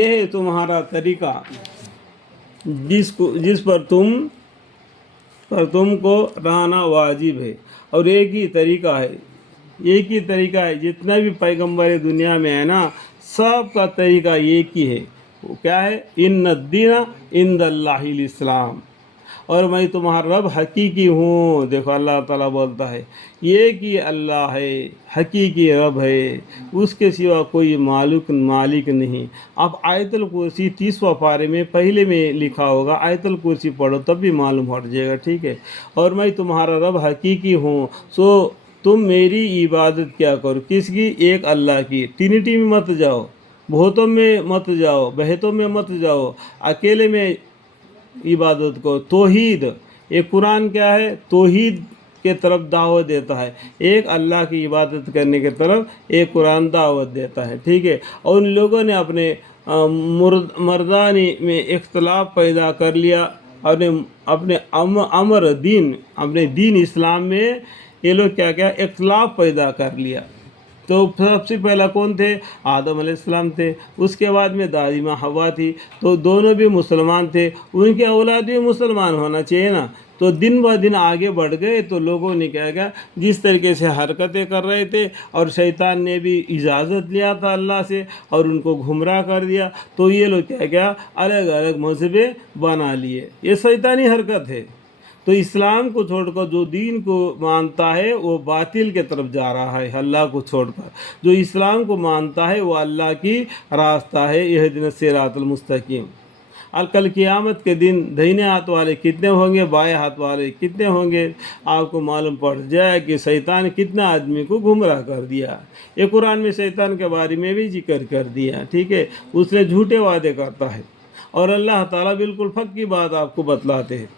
ये है तुम्हारा तरीका जिस पर तुमको रहना वाजिब है। और एक ही तरीका है, जितना भी पैगंबर दुनिया में है ना, सब का तरीका एक ही है। वो क्या है? इन्न दीना इंदल्लाहिल इस्लाम, और मैं तुम्हारा रब हकीकी हूँ। देखो अल्लाह ताला बोलता है ये कि अल्लाह है, हकीकी रब है, उसके सिवा कोई मालिक नहीं। अब आयतुल कुर्सी 30वां पारे में पहले में लिखा होगा, आयतुल कुर्सी पढ़ो तब भी मालूम हट जाएगा, ठीक है। और मैं तुम्हारा रब हकीकी हूँ, सो तुम मेरी इबादत क्या करो। किसकी? एक अल्लाह की। ट्रिनिटी में मत जाओ, बहुतों में मत जाओ, बहतों में मत जाओ, अकेले में इबादत को। तौहीद, एक कुरान क्या है? तौहीद के तरफ दावत देता है, एक अल्लाह की इबादत करने के तरफ एक कुरान दावत देता है, ठीक है। और उन लोगों ने अपने मर्दानी में इख्तलाफ पैदा कर लिया, अपने अपने दीन इस्लाम में ये लोग क्या क्या इख्तलाफ पैदा कर लिया। तो सबसे पहला कौन थे? आदम अलैहिस्सलाम थे। उसके बाद में दादी माँ हवा थी, तो दोनों भी मुसलमान थे, उनके औलाद भी मुसलमान होना चाहिए ना। तो दिन ब दिन आगे बढ़ गए, तो लोगों ने क्या किया, जिस तरीके से हरकतें कर रहे थे, और शैतान ने भी इजाज़त लिया था अल्लाह से और उनको गुमराह कर दिया, तो ये लोग क्या किया, अलग अलग मजहबें बना लिए। ये शैतानी हरकत है। तो इस्लाम को छोड़कर जो दीन को मानता है वो बातिल के तरफ जा रहा है। अल्लाह को छोड़कर जो इस्लाम को मानता है वो अल्लाह की रास्ता है, यहदिना सिरातल मुस्तकीम। और कल क़यामत के दिन दाहिने हाथ वाले कितने होंगे, बाएं हाथ वाले कितने होंगे, आपको मालूम पड़ जाए कि शैतान कितना आदमी को गुमराह कर दिया। ये कुरान में शैतान के बारे में भी जिक्र कर दिया, ठीक है। उसने झूठे वादे करता है और अल्लाह ताला बिल्कुल हक़ की बात आपको बतलाते हैं।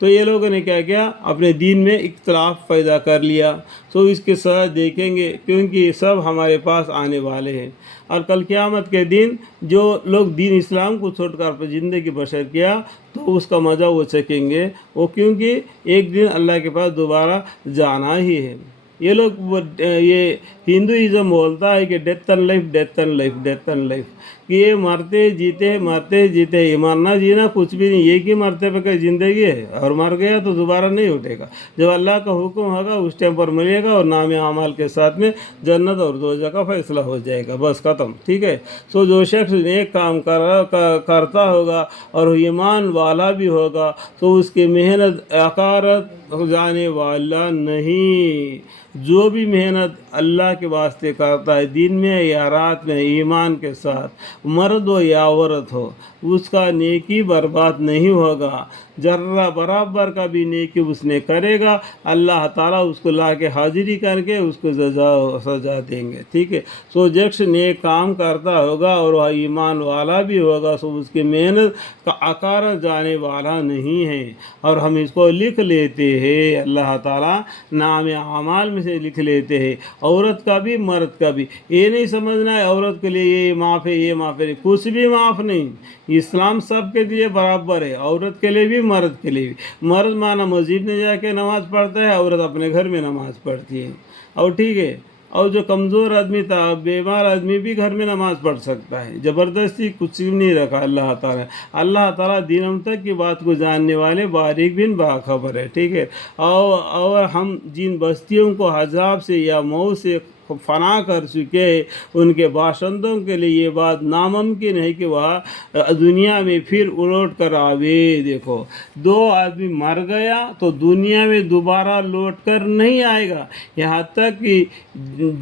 तो ये लोगों ने क्या किया, अपने दीन में इख्तलाफ पैदा कर लिया। तो इसके साथ देखेंगे, क्योंकि सब हमारे पास आने वाले हैं। और कल क़यामत के दिन जो लोग दीन इस्लाम को छोड़कर ज़िंदगी बसर किया, तो उसका मज़ा वो चखेंगे वो, क्योंकि एक दिन अल्लाह के पास दोबारा जाना ही है। ये लोग ये हिंदुइज़्म बोलता है कि death and life, death and life, death and life, कि ये मरते जीते, ये मरना जीना कुछ भी नहीं, एक ही मरते पे कई ज़िंदगी है, और मर गया तो दोबारा नहीं उठेगा। जब अल्लाह का हुक्म होगा उस टाइम पर मिलेगा, और नाम अमाल के साथ में जन्नत और दोज़ख का फैसला हो जाएगा, बस ख़त्म, ठीक है। सो जो शख्स नेक काम करता होगा और ईमान वाला भी होगा, तो उसकी मेहनत अकारत जाने वाला नहीं। जो भी मेहनत अल्लाह के वास्ते करता है, दिन में या रात में, ईमान के साथ, मर्द हो या औरत हो, उसका नेकी बर्बाद नहीं होगा। जर्रा बराबर का भी नेकी उसने करेगा, अल्लाह ताला उसको ला के हाजिरी करके उसको सजा देंगे, ठीक है। सो जख्स नेक काम करता होगा और वह ईमान वाला भी होगा, सो उसकी मेहनत का आकार जाने वाला नहीं है। और हम इसको लिख लेते हैं, अल्लाह ताला नाम अमाल में से लिख लेते हैं, औरत का भी मर्द का भी। ये नहीं समझना है औरत के लिए ये माफ़ है, ये माफ़ है, कुछ भी माफ़ नहीं। इस्लाम सब के लिए बराबर है, औरत के लिए भी मर्द के लिए भी। मर्द माना मस्जिद में जाके नमाज़ पढ़ता है, औरत अपने घर में नमाज़ पढ़ती है, और ठीक है। और जो कमज़ोर आदमी था, बीमार आदमी भी घर में नमाज़ पढ़ सकता है। ज़बरदस्ती कुछ भी नहीं रखा अल्लाह ताला दीनम तक की बात को जानने वाले बारीक बिन बाखबर है, ठीक है। और हम जिन बस्तियों को हज़ाब से या मौत से फना कर चुके, उनके बाशिंदों के लिए ये बात नामुमकिन है कि वह दुनिया में फिर उलट कर आवे। देखो, दो आदमी मर गया तो दुनिया में दोबारा लौट कर नहीं आएगा, यहाँ तक कि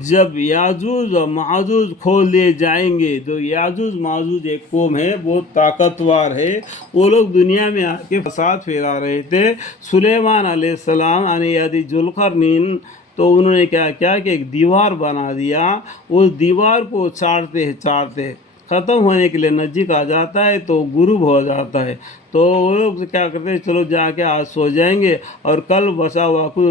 जब याजूज और माजूज खोल दिए जाएंगे। तो याजूज माजूज एक कौम है, बहुत ताकतवर है, वो लोग दुनिया में आके फसाद फैला रहे थे। सुलेमान अलैहिस्सलाम यानी जुल्करनैन, तो उन्होंने क्या किया कि एक दीवार बना दिया, उस दीवार को चाटते ख़त्म होने के लिए नज़दीक आ जाता है तो गुरूब हो जाता है। तो تو وہ لوگ کیا کرتے ہیں، چلو جا کے آج سو جائیں گے اور کل بسا ہوا کو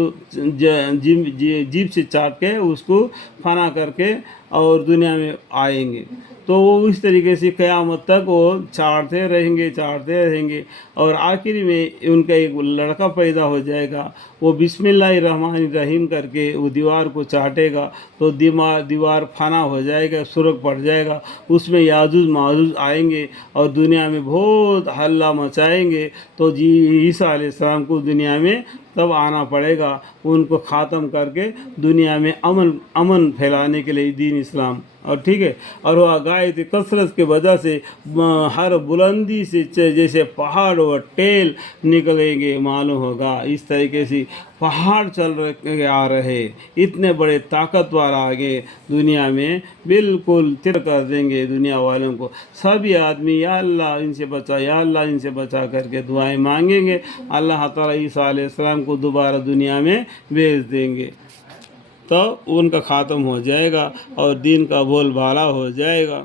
جیب سے چاٹ کے اس کو فنا کر کے اور دنیا میں آئیں گے۔ تو وہ اس طریقے سے قیامت تک وہ چاٹتے رہیں گے اور آخر میں ان کا ایک لڑکا پیدا ہو جائے گا، وہ بسم اللہ الرحمن الرحیم کر کے وہ دیوار کو چاٹے گا تو دیوار فنا ہو جائے گا، سرخ پڑ جائے گا، اس میں یاجوج ماجوج آئیں گے اور دنیا میں بہت ہلہ مچائیں گے۔ تو عیسیٰ علیہ السلام کو دنیا میں تب آنا پڑے گا ان کو ختم کر کے دنیا میں امن پھیلانے کے لیے دین اسلام، اور ٹھیک ہے۔ اور وہ غایت کثرت کی وجہ سے ہر بلندی سے جیسے پہاڑ و ٹیل نکلیں گے، معلوم ہوگا اس طریقے سے پہاڑ چل آ رہے، اتنے بڑے طاقتور آگے دنیا میں بالکل تر کر دیں گے دنیا والوں کو۔ سبھی آدمی یا اللہ ان سے بچا، یا اللہ ان سے بچا کر کے دعائیں مانگیں گے، اللہ تعالیٰ عیسیٰ علیہ السلام کو دوبارہ دنیا میں بھیج دیں گے، تو ان کا خاتم ہو جائے گا اور دین کا بول بالا ہو جائے گا۔